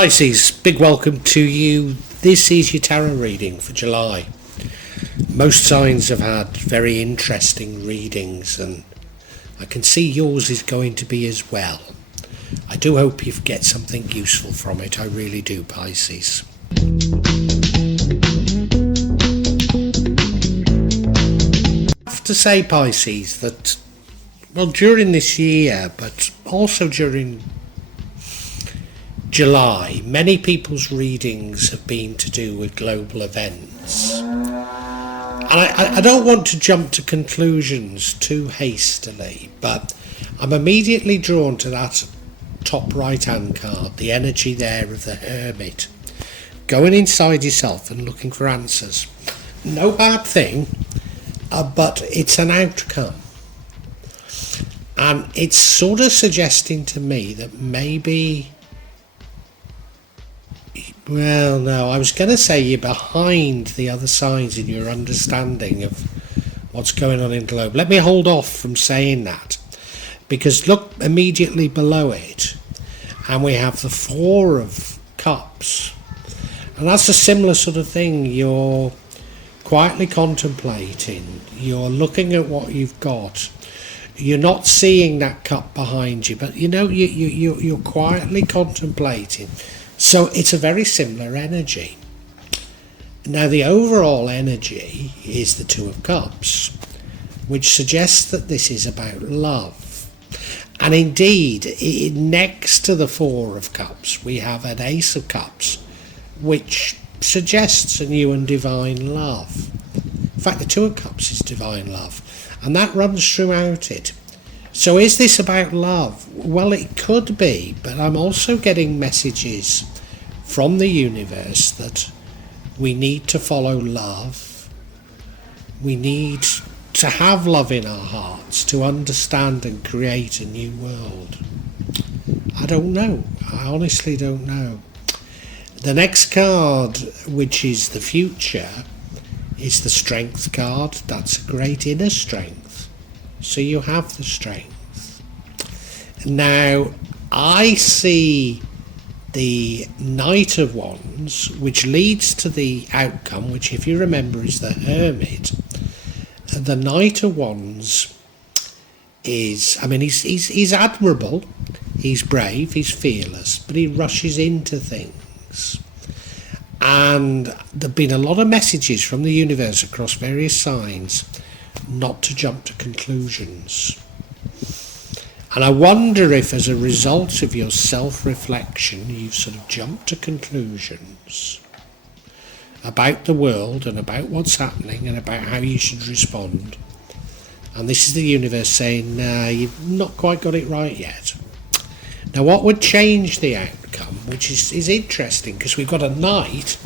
Pisces, big welcome to you. This is your tarot reading for July. Most signs have had very interesting readings, and I can see yours is going to be as well. I do hope you get something useful from it. I really do, Pisces. I have to say, Pisces, that during this year, but also during July, many people's readings have been to do with global events. And I don't want to jump to conclusions too hastily, but I'm immediately drawn to that top right hand card, the energy there of the Hermit, going inside yourself and looking for answers. No bad thing, but it's an outcome. And it's sort of suggesting to me that maybe, well, no, I was going to say you're behind the other signs in your understanding of what's going on in the globe. Let me hold off from saying that, because look immediately below it, and we have the Four of Cups. And that's a similar sort of thing. You're quietly contemplating. You're looking at what you've got. You're not seeing that cup behind you, but you're quietly contemplating. So it's a very similar energy. Now the overall energy is the Two of Cups, which suggests that this is about love. And indeed, next to the Four of Cups, we have an Ace of Cups, which suggests a new and divine love. In fact, the Two of Cups is divine love, and that runs throughout it. So is this about love? Well, it could be, but I'm also getting messages from the universe that we need to follow love. We need to have love in our hearts to understand and create a new world. I don't know. I honestly don't know. The next card, which is the future, is the Strength card. That's a great inner strength. So you have the strength. Now, I see the Knight of Wands, which leads to the outcome, which, if you remember, is the Hermit. The Knight of Wands is, he's admirable, he's brave, he's fearless, but he rushes into things. And there've been a lot of messages from the universe across various signs not to jump to conclusions. And I wonder if, as a result of your self-reflection, you've sort of jumped to conclusions about the world and about what's happening and about how you should respond. And this is the universe saying, nah, you've not quite got it right yet. Now, what would change the outcome, which is interesting, because we've got a Knight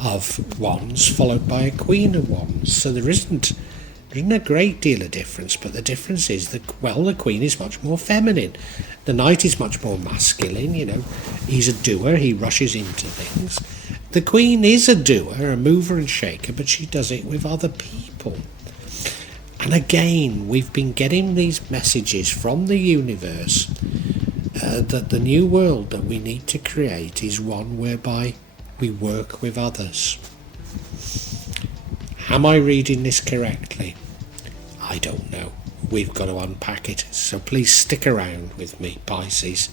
of Wands followed by a Queen of Wands, so there isn't a great deal of difference, but the difference is that, the Queen is much more feminine. The Knight is much more masculine, he's a doer, he rushes into things. The Queen is a doer, a mover and shaker, but she does it with other people. And again, we've been getting these messages from the universe that the new world that we need to create is one whereby we work with others. Am I reading this correctly? I don't know. We've got to unpack it. So please stick around with me, Pisces,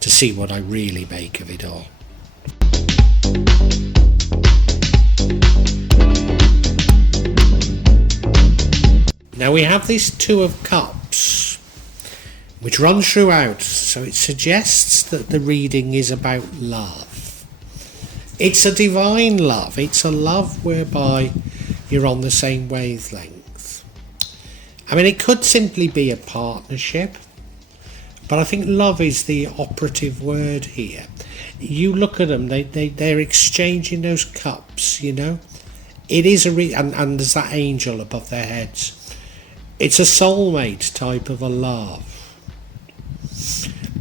to see what I really make of it all. Now we have this Two of Cups, which runs throughout, so it suggests that the reading is about love. It's a divine love. It's a love whereby you're on the same wavelength. It could simply be a partnership, but I think love is the operative word here. You look at them, they're exchanging those cups, It is and there's that angel above their heads. It's a soulmate type of a love.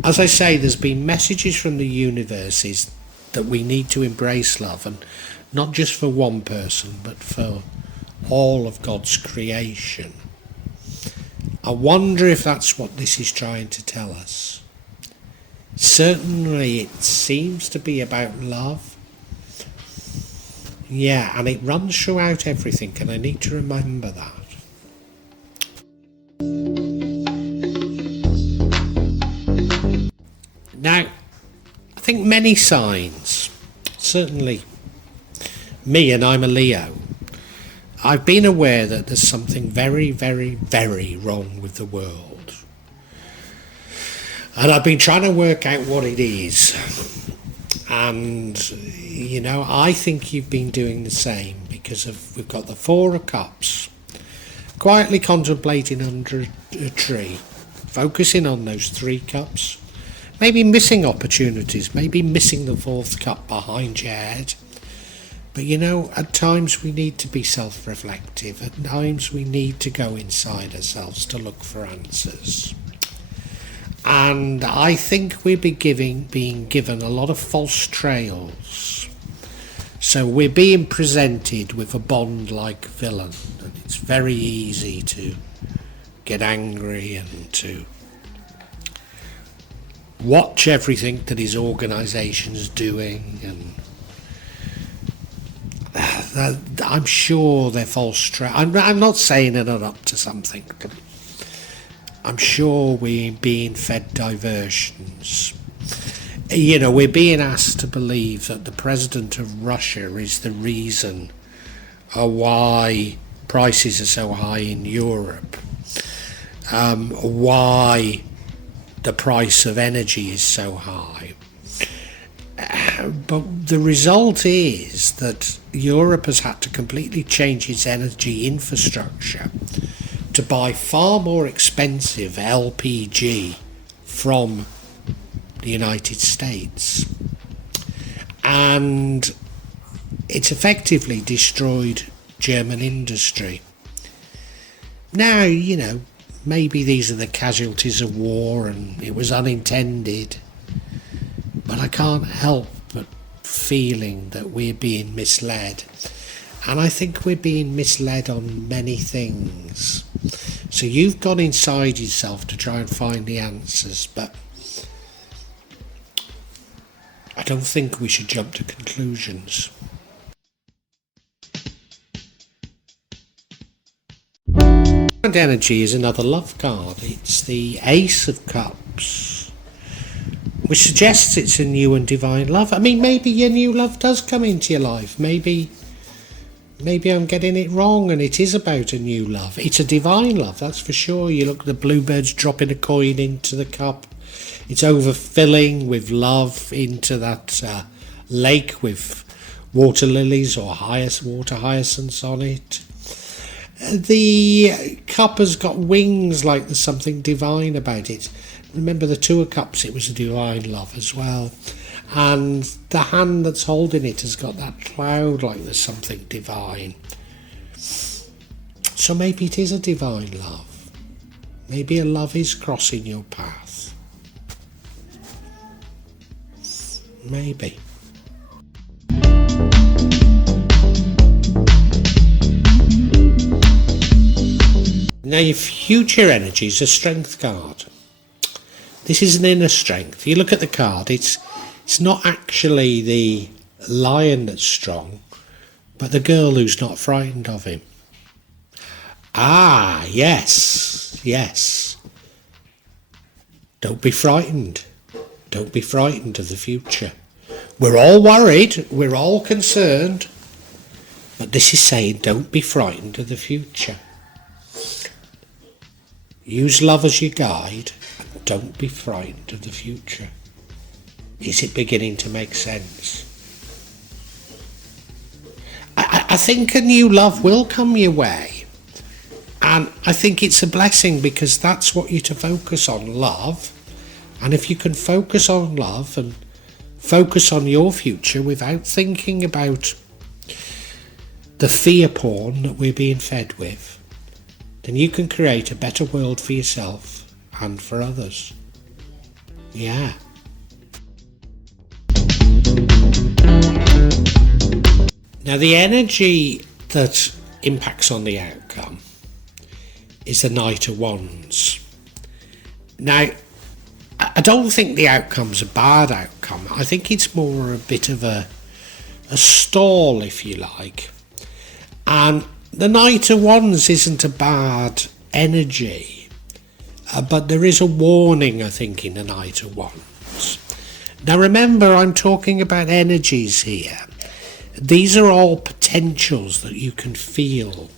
As I say, there's been messages from the universes that we need to embrace love, and not just for one person, but for all of God's creation. I wonder if that's what this is trying to tell us. Certainly it seems to be about love. Yeah, and it runs throughout everything, and I need to remember that. Now, I think many signs, certainly me, and I'm a Leo, I've been aware that there's something very, very, very wrong with the world. And I've been trying to work out what it is. And, I think you've been doing the same because we've got the Four of Cups, quietly contemplating under a tree, focusing on those 3 cups, maybe missing opportunities, maybe missing the 4th cup behind your head. But at times we need to be self-reflective. At times we need to go inside ourselves to look for answers. And I think we're being given a lot of false trails. So we're being presented with a Bond-like villain, and it's very easy to get angry and to watch everything that his organisation's doing, and I'm sure they're false trails. I'm not saying they're not up to something. I'm sure we're being fed diversions. We're being asked to believe that the president of Russia is the reason why prices are so high in Europe, why the price of energy is so high. But the result is that Europe has had to completely change its energy infrastructure to buy far more expensive LPG from the United States. And it's effectively destroyed German industry. Now, maybe these are the casualties of war and it was unintended. But I can't help but feeling that we're being misled. And I think we're being misled on many things. So you've gone inside yourself to try and find the answers, but I don't think we should jump to conclusions. And energy is another love card. It's the Ace of Cups, which suggests it's a new and divine love. I mean, maybe your new love does come into your life. Maybe I'm getting it wrong and it is about a new love. It's a divine love, that's for sure. You look at the bluebirds dropping a coin into the cup. It's overfilling with love into that lake with water lilies or water hyacinths on it. The cup has got wings, like there's something divine about it. Remember the Two of Cups, it was a divine love as well. And the hand that's holding it has got that cloud, like there's something divine. So maybe it is a divine love. Maybe a love is crossing your path. Maybe. Now your future energy is a strength card. This is an inner strength. You look at the card, it's not actually the lion that's strong, but the girl who's not frightened of him. Ah, yes. Don't be frightened. Don't be frightened of the future. We're all worried, we're all concerned, but this is saying don't be frightened of the future. Use love as your guide and don't be frightened of the future. Is it beginning to make sense? I think a new love will come your way. And I think it's a blessing because that's what you're to focus on, love. And if you can focus on love and focus on your future without thinking about the fear porn that we're being fed with, then you can create a better world for yourself and for others. Yeah. Now the energy that impacts on the outcome is the Knight of Wands. Now, I don't think the outcome's a bad outcome. I think it's more a bit of a stall, if you like. And the Knight of Wands isn't a bad energy, but there is a warning, I think, in the Knight of Wands. Now remember, I'm talking about energies here. These are all potentials that you can feel.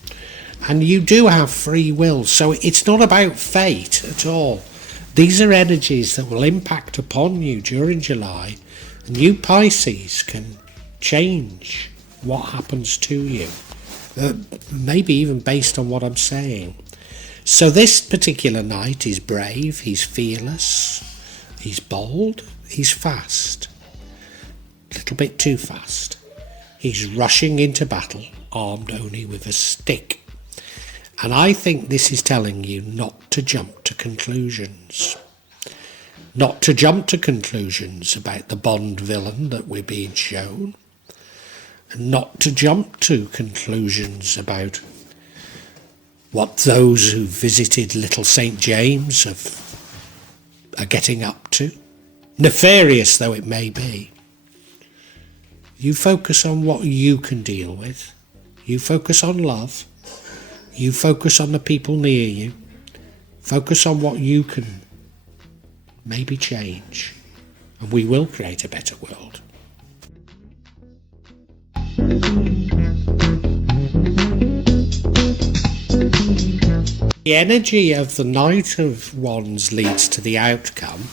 And you do have free will, so it's not about fate at all. These are energies that will impact upon you during July, and you Pisces can change what happens to you, maybe even based on what I'm saying. So this particular knight is brave, he's fearless, he's bold, he's fast, a little bit too fast. He's rushing into battle armed only with a stick. And I think this is telling you not to jump to conclusions. Not to jump to conclusions about the Bond villain that we're being shown. And not to jump to conclusions about what those who visited Little St. James are getting up to, nefarious though it may be. You focus on what you can deal with. You focus on love. You focus on the people near you. Focus on what you can maybe change. And we will create a better world. The energy of the Knight of Wands leads to the outcome.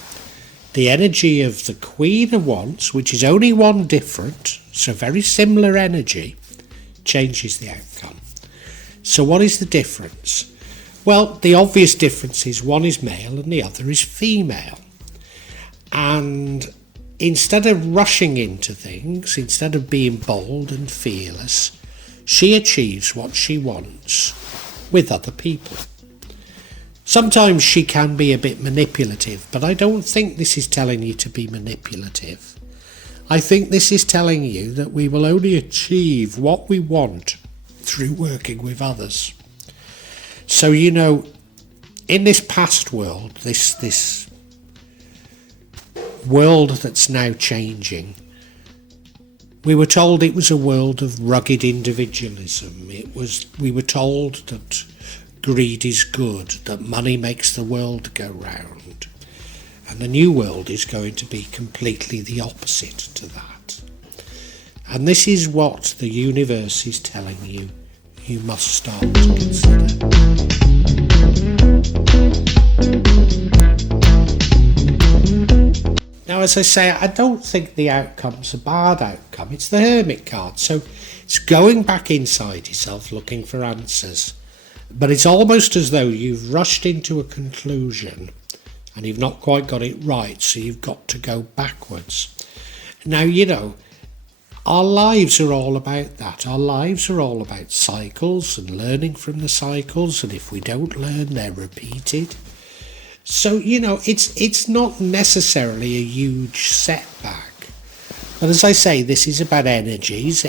The energy of the Queen of Wands, which is only one different, so very similar energy, changes the outcome. So what is the difference? Well, the obvious difference is one is male and the other is female. And instead of rushing into things, instead of being bold and fearless, she achieves what she wants with other people. Sometimes she can be a bit manipulative, but I don't think this is telling you to be manipulative. I think this is telling you that we will only achieve what we want through working with others. So, you know, in this past world, this world that's now changing, we were told it was a world of rugged individualism. We were told that greed is good, that money makes the world go round. And the new world is going to be completely the opposite to that. And this is what the universe is telling you must start to consider. Now, as I say, I don't think the outcome's a bad outcome. It's the Hermit card, so it's going back inside yourself looking for answers. But it's almost as though you've rushed into a conclusion and you've not quite got it right, so you've got to go backwards. Now, you know, our lives are all about that. Our lives are all about cycles and learning from the cycles, and if we don't learn, they're repeated. So, you know, it's not necessarily a huge setback. But as I say, this is about energies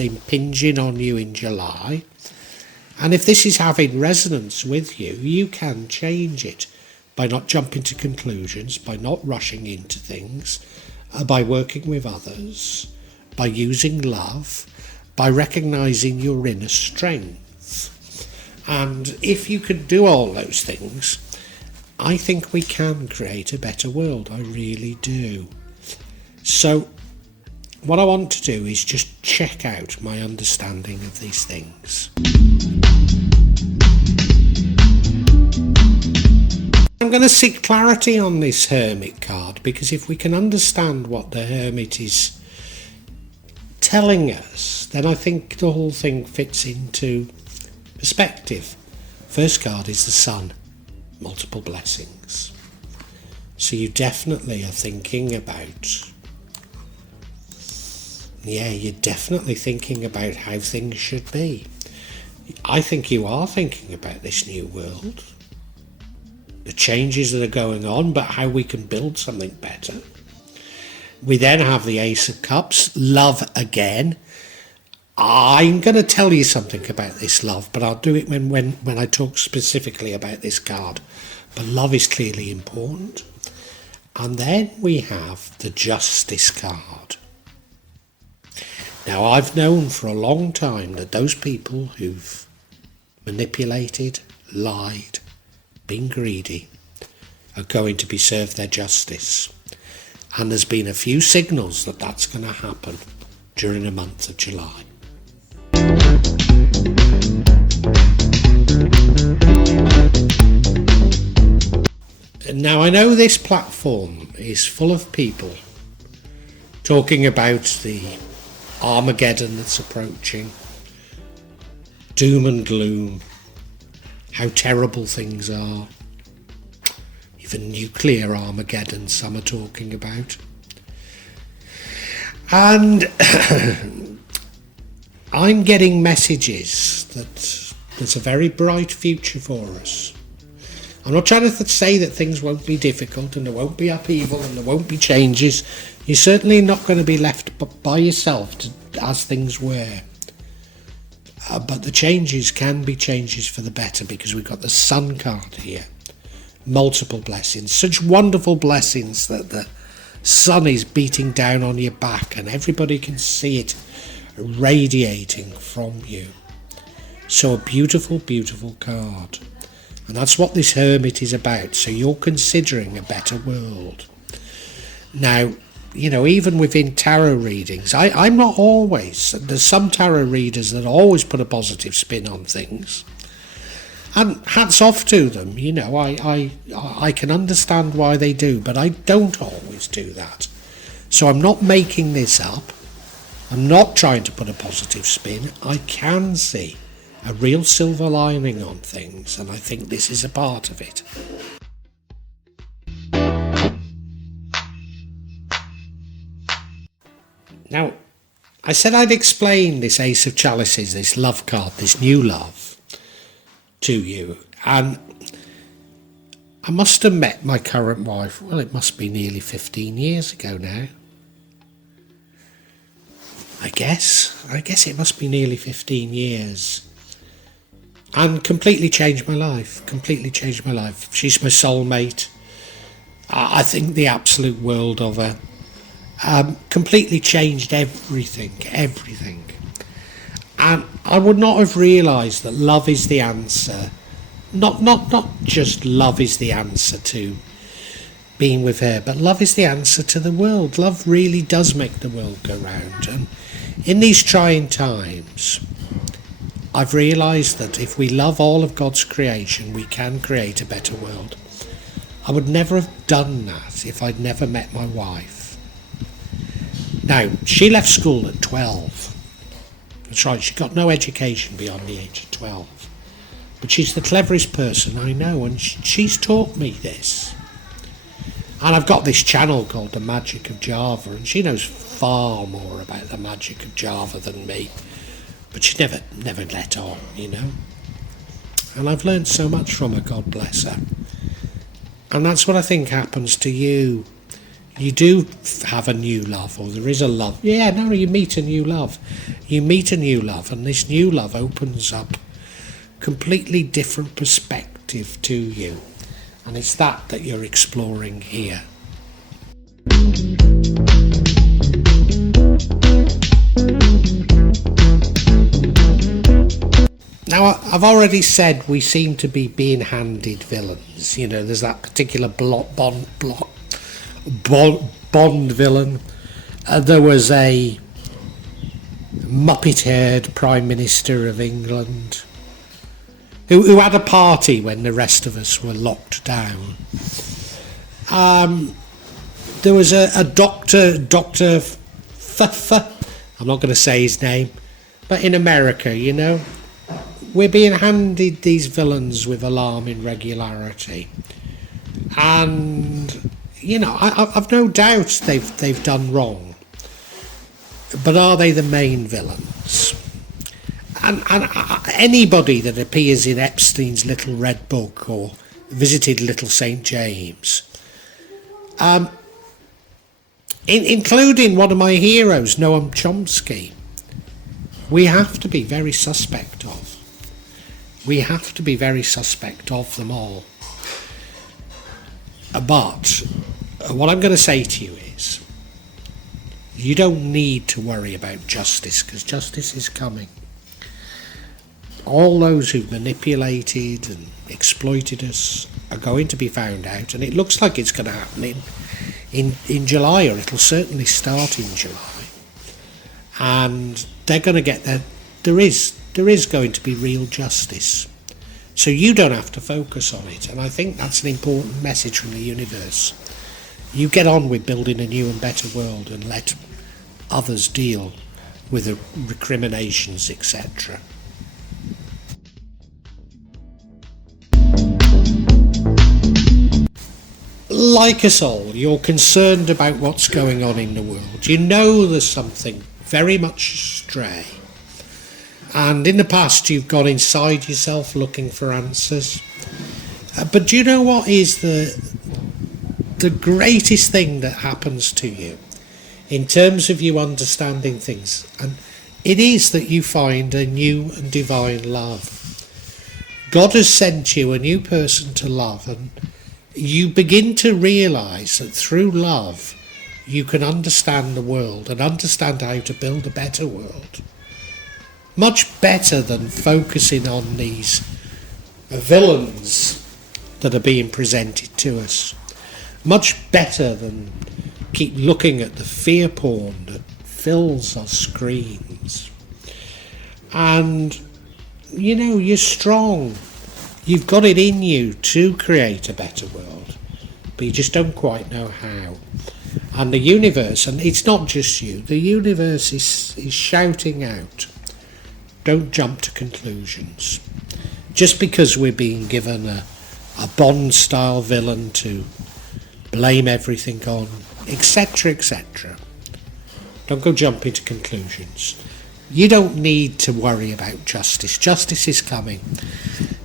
impinging on you in July. And if this is having resonance with you, you can change it by not jumping to conclusions, by not rushing into things, by working with others, by using love, by recognising your inner strength. And if you can do all those things, I think we can create a better world. I really do. So what I want to do is just check out my understanding of these things. I'm going to seek clarity on this Hermit card, because if we can understand what the Hermit is telling us, then I think the whole thing fits into perspective. First card is the Sun, multiple blessings. So you definitely are thinking about, you're definitely thinking about how things should be. I think you are thinking about this new world, the changes that are going on, but how we can build something better. We then have the Ace of Cups, love again. I'm going to tell you something about this love, but I'll do it when I talk specifically about this card. But love is clearly important. And then we have the Justice card. Now, I've known for a long time that those people who've manipulated, lied, been greedy, are going to be served their justice. And there's been a few signals that that's going to happen during the month of July. Now, I know this platform is full of people talking about the Armageddon that's approaching, doom and gloom, how terrible things are, even nuclear Armageddon some are talking about. And I'm getting messages that there's a very bright future for us. I'm not trying to say that things won't be difficult and there won't be upheaval and there won't be changes. You're certainly not going to be left by yourself as things were. But the changes can be changes for the better, because we've got the Sun card here. Multiple blessings, such wonderful blessings that the sun is beating down on your back and everybody can see it radiating from you. So a beautiful, beautiful card. And that's what this Hermit is about. So you're considering a better world. Now, you know, even within tarot readings, I'm not always. There's some tarot readers that always put a positive spin on things. And hats off to them, you know, I can understand why they do, but I don't always do that. So I'm not making this up. I'm not trying to put a positive spin. I can see a real silver lining on things, and I think this is a part of it. Now, I said I'd explain this Ace of Chalices, this love card, this new love, to you. And I must have met my current wife, well, it must be nearly 15 years ago now. I guess it must be nearly 15 years. And completely changed my life, She's my soulmate. I think the absolute world of her. Completely changed everything. And I would not have realised that love is the answer. Not just love is the answer to being with her, but love is the answer to the world. Love really does make the world go round. And in these trying times, I've realised that if we love all of God's creation, we can create a better world. I would never have done that if I'd never met my wife. Now, she left school at 12. That's right, she got no education beyond the age of 12. But she's the cleverest person I know, and she's taught me this. And I've got this channel called The Magic of Java, and she knows far more about the magic of Java than me. But she never let on, you know. And I've learned so much from her, God bless her. And that's what I think happens to you. You do have a new love, or there is a love. Yeah, no, you meet a new love. You meet a new love, and this new love opens up completely different perspective to you. And it's that you're exploring here. Now, I've already said we seem to be being handed villains. You know, there's that particular Bond villain. There was a Muppet-haired Prime Minister of England who had a party when the rest of us were locked down. There was a Dr. I'm not going to say his name, but in America, you know, we're being handed these villains with alarming regularity. And, you know, I've no doubt they've done wrong. But are they the main villains? And anybody that appears in Epstein's Little Red Book or visited Little St. James, including one of my heroes, Noam Chomsky, we have to be very suspect of. We have to be very suspect of them all. But what I'm going to say to you is, you don't need to worry about justice, because justice is coming. All those who've manipulated and exploited us are going to be found out, and it looks like it's going to happen in July, or it'll certainly start in July. And they're going to get there. There is going to be real justice. So you don't have to focus on it, and I think that's an important message from the universe. You get on with building a new and better world and let others deal with the recriminations, etc. Like us all, you're concerned about what's going on in the world. You know there's something very much astray. And in the past you've gone inside yourself looking for answers. But do you know what is the greatest thing that happens to you in terms of you understanding things? And it is that you find a new and divine love. God has sent you a new person to love, and you begin to realise that through love you can understand the world and understand how to build a better world. Much better than focusing on these villains that are being presented to us. Much better than keep looking at the fear porn that fills our screens. And, you know, you're strong. You've got it in you to create a better world, but you just don't quite know how. And the universe, and it's not just you, the universe is shouting out, don't jump to conclusions. Just because we're being given a Bond-style villain to blame everything on, etc., etc. Don't go jumping to conclusions. You don't need to worry about justice. Justice is coming.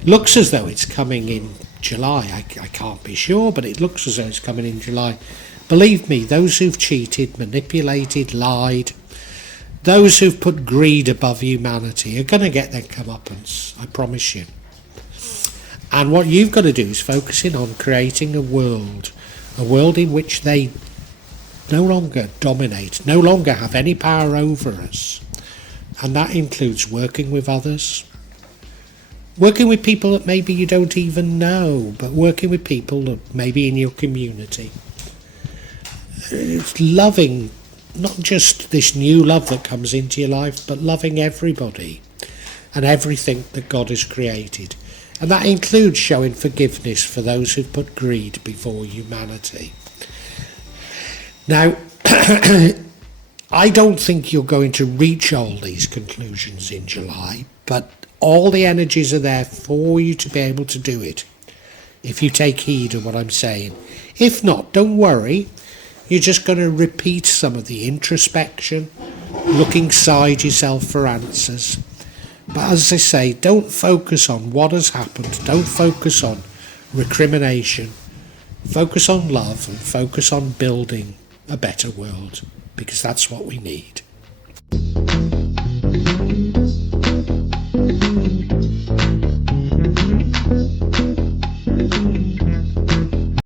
Looks as though it's coming in July. I can't be sure, but it looks as though it's coming in July. Believe me, those who've cheated, manipulated, lied, those who've put greed above humanity are going to get their comeuppance, I promise you. And what you've got to do is focus in on creating a world in which they no longer dominate, no longer have any power over us. And that includes working with others, working with people that maybe you don't even know, but working with people that maybe in your community. It's loving, not just this new love that comes into your life, but loving everybody and everything that God has created. And that includes showing forgiveness for those who've put greed before humanity. Now, I don't think you're going to reach all these conclusions in July, but all the energies are there for you to be able to do it, if you take heed of what I'm saying. If not, don't worry. You're just going to repeat some of the introspection, looking inside yourself for answers. But as I say, don't focus on what has happened. Don't focus on recrimination. Focus on love and focus on building a better world, because that's what we need.